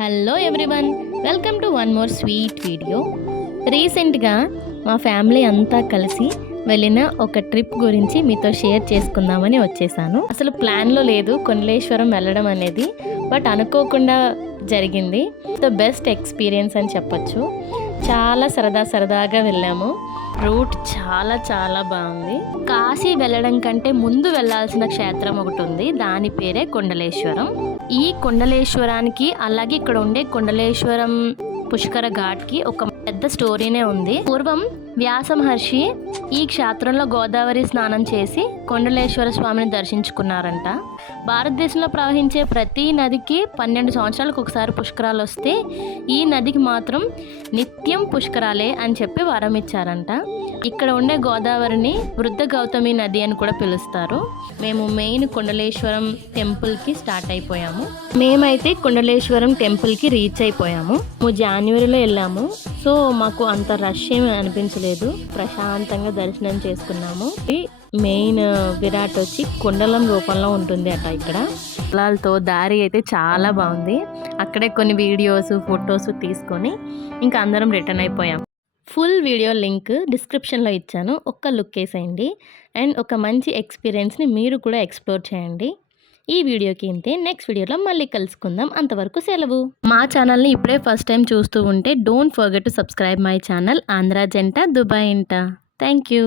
Hello everyone, welcome to one more sweet video. రీసెంట్గా మా family అంతా కలిసి వెళ్ళిన ఒక ట్రిప్ గురించి మీతో షేర్ చేసుకుందామని వచ్చేసాను. అసలు ప్లాన్లో లేదు కొండలేశ్వరం వెళ్ళడం అనేది, బట్ అనుకోకుండా జరిగింది. ద బెస్ట్ ఎక్స్పీరియన్స్ అని చెప్పచ్చు. చాలా సరదాగా వెళ్ళాము. రూట్ చాలా బాగుంది. కాశీ వెళ్ళడం కంటే ముందు వెళ్ళాల్సిన క్షేత్రం ఒకటి ఉంది, దాని పేరే కొండలేశ్వరం. ఈ కొండలేశ్వరానికి అలాగే ఇక్కడ ఉండే కొండలేశ్వరం పుష్కర ఘాట్కి ఒక పెద్ద స్టోరీనే ఉంది. పూర్వం వ్యాస మహర్షి ఈ క్షేత్రంలో గోదావరి స్నానం చేసి కొండలేశ్వర స్వామిని దర్శించుకున్నారంట. భారతదేశంలో ప్రవహించే ప్రతి నదికి 12 సంవత్సరాలకు ఒకసారి పుష్కరాలు వస్తే ఈ నదికి మాత్రం నిత్యం పుష్కరాలే అని చెప్పి వరం ఇచ్చారంట. ఇక్కడ ఉండే గోదావరిని వృద్ధ గౌతమి నది అని కూడా పిలుస్తారు. మేము మెయిన్ కొండలేశ్వరం టెంపుల్కి స్టార్ట్ అయిపోయాము. మేమైతే కొండలేశ్వరం టెంపుల్కి రీచ్ అయిపోయాము. జనవరిలో వెళ్ళాము, సో మాకు అంత రష్ ఏమి అనిపించలేదు. ప్రశాంతంగా దర్శనం చేసుకున్నాము. మెయిన్ విరాట్ వచ్చి కొండలం రూపంలో ఉంటుంది అట. ఇక్కడ పొలాలతో దారి అయితే చాలా బాగుంది. అక్కడే కొన్ని వీడియోస్ ఫొటోస్ తీసుకొని ఇంకా అందరం రిటర్న్ అయిపోయాం. ఫుల్ వీడియో లింక్ డిస్క్రిప్షన్లో ఇచ్చాను, ఒక్క లుక్ వేసేయండి. అండ్ ఒక మంచి ఎక్స్పీరియన్స్ని మీరు కూడా ఎక్స్ప్లోర్ చేయండి. ఈ వీడియోకి ఇంతే. నెక్స్ట్ వీడియోలో మళ్ళీ కలుసుకుందాం. అంతవరకు సెలవు. మా ఛానల్ని ఇప్పుడే ఫస్ట్ టైం చూస్తూ ఉంటే don't forget to subscribe my channel Andhra జంట దుబాయ్ ఇంట. Thank you.